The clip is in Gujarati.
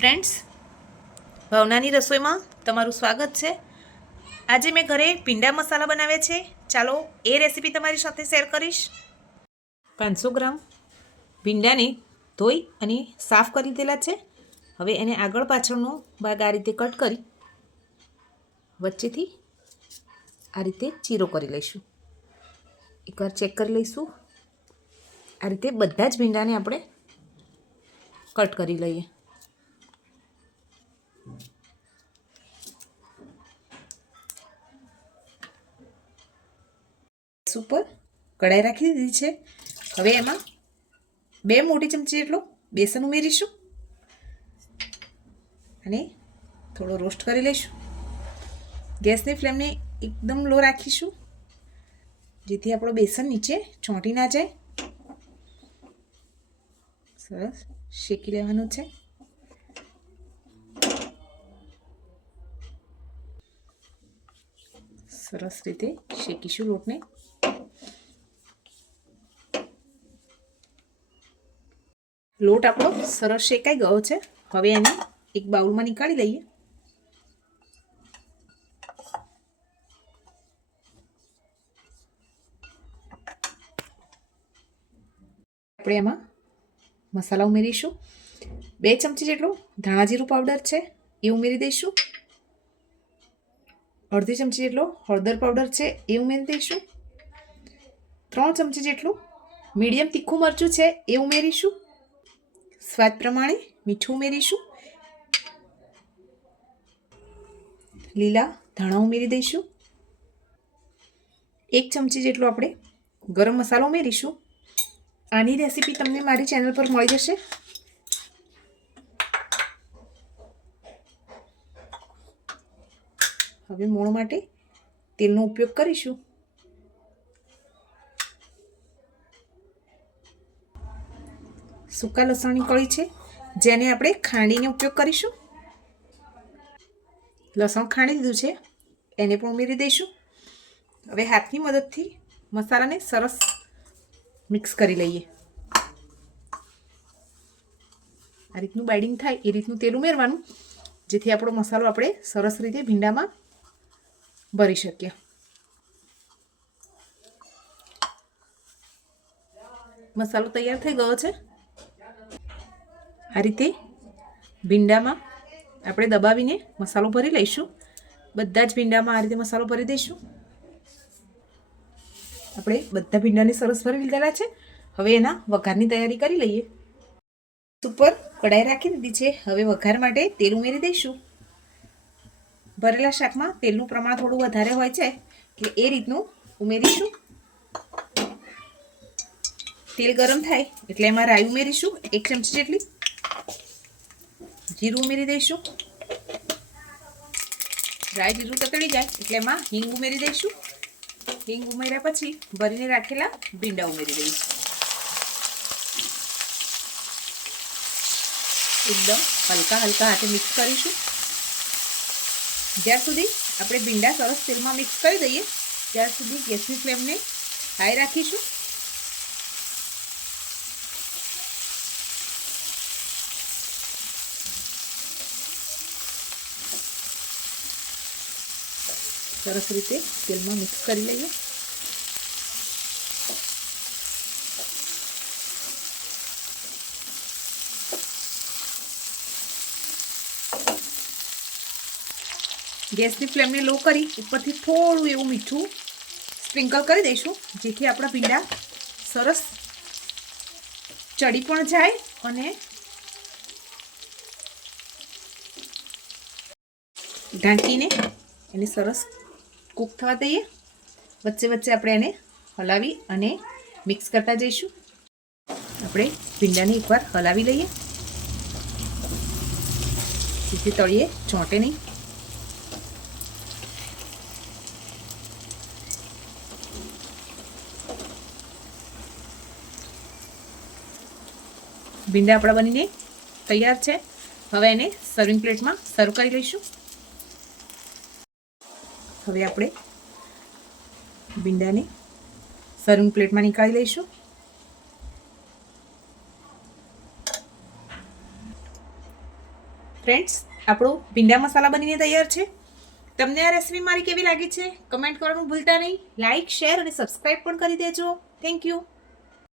ફ્રેન્ડ્સ, ભાવનાની રસોઈમાં તમારું સ્વાગત છે. આજે મેં ઘરે ભીંડા મસાલા બનાવ્યા છે. ચાલો એ રેસીપી તમારી સાથે શેર કરીશ. પાંચસો ગ્રામ ભીંડાને ધોઈ અને સાફ કરી દીધેલા છે. હવે એને આગળ પાછળનો ભાગ આ રીતે કટ કરી વચ્ચેથી આ રીતે ચીરો કરી લઈશું. એકવાર ચેક કરી લઈશું. આ રીતે બધા જ ભીંડાને આપણે કટ કરી લઈએ. ઉપર કઢાઈ રાખી દીધી છે. હવે એમાં બે મોટી ચમચી જેટલું બેસન ઉમેરીશું અને થોડો રોસ્ટ કરી લઈશું. ગેસની ફ્લેમને એકદમ લો રાખીશું, જેથી આપણો બેસન નીચે ચોંટી ના જાય. સરસ શેકી લેવાનું છે. સરસ રીતે શેકીશું લોટને. લોટ આપણો સરસ શેકાઈ ગયો છે. હવે એને એક બાઉલમાં નીકાળી લઈએ. આપણે એમાં મસાલા ઉમેરીશું. બે ચમચી જેટલો ધાણા જીરું પાવડર છે, એ ઉમેરી દઈશું. અડધી ચમચી જેટલો હળદર પાવડર છે, એ ઉમેરી દઈશું. ત્રણ ચમચી જેટલું મીડિયમ તીખું મરચું છે, એ ઉમેરીશું. સ્વાદ પ્રમાણે મીઠું ઉમેરીશું. લીલા ધાણા ઉમેરી દઈશું. એક ચમચી જેટલો આપણે ગરમ મસાલો ઉમેરીશું. આની રેસીપી તમને મારી ચેનલ પર મળી જશે. હવે મોણ માટે તેલનો ઉપયોગ કરીશું. સૂકા લસણની કળી છે, જેને આપણે ખાંડીને ઉપયોગ કરીશું. લસણ ખાંડી દીધું છે, એને પણ ઉમેરી દઈશું. હવે હાથની મદદથી મસાલાને સરસ મિક્સ કરી લઈએ. આ રીતનું બાઇડિંગ થાય, એ રીતનું તેલ ઉમેરવાનું, જેથી આપણો મસાલો આપણે સરસ રીતે ભીંડામાં ભરી શકીએ. મસાલો તૈયાર થઈ ગયો છે. આ રીતે ભીંડામાં આપણે દબાવીને મસાલો ભરી લઈશું. બધા જ ભીંડામાં આ રીતે મસાલો ભરી દઈશું. આપણે બધા ભીંડાને સરસ ભરી લીધેલા છે. હવે એના વઘારની તૈયારી કરી લઈએ. ઉપર કઢાઈ રાખી દીધી છે. હવે વઘાર માટે તેલ ઉમેરી દઈશું. ભરેલા શાકમાં તેલનું પ્રમાણ થોડું વધારે હોય છે એટલે એ રીતનું ઉમેરીશું. તેલ ગરમ થાય એટલે એમાં રાઈ ઉમેરીશું. એક ચમચી જેટલી. જીરું ઉમેરી દઈશું. ડ્રાય જીરું તતળી જાય, એટલે એમાં હિંગ ઉમેરી દઈશું. હિંગ ઉમેર્યા પછી ભરીને રાખેલા ભીંડા ઉમેરી દઈશું. એકદમ હલકા હલકા હાથે મિક્સ કરીશું. જ્યાં સુધી આપણે ભીંડા સરસ તેલમાં મિક્સ કરી દઈએ ત્યાર સુધી ગેસની ફ્લેમને હાઈ રાખીશું. સરસ રીતે તેલમાં મિક્સ કરી લઈએ. ગેસની ફ્લેમને લો કરી ઉપરથી થોડું એવું મીઠું સ્પ્રિંકલ કરી દઈશું, જેથી આપણા ભીંડા સરસ ચડી પણ જાય અને ઢાંકીને એને સરસ કૂક થવા દઈએ. વચ્ચે વચ્ચે આપણે એને હલાવી અને મિક્સ કરતા જઈશું. આપણે ભીંડાને એકવાર હલાવી લઈએ. જેથી તળીએ ચોંટે નહીં. ભીંડા આપણા બનીને તૈયાર છે. હવે એને સર્વિંગ પ્લેટમાં સર્વ કરી લઈશું. હવે આપણે ભીંડાને સર્વિંગ પ્લેટમાં નીકાળી લઈશું. ફ્રેન્ડ્સ, આપણો ભીંડા મસાલા બનીને તૈયાર છે. તમને આ રેસીપી મારી કેવી લાગી છે? કમેન્ટ કરવાનું ભૂલતા નહીં. લાઇક શેર અને સબસ્ક્રાઈબ પણ કરી દેજો. Thank you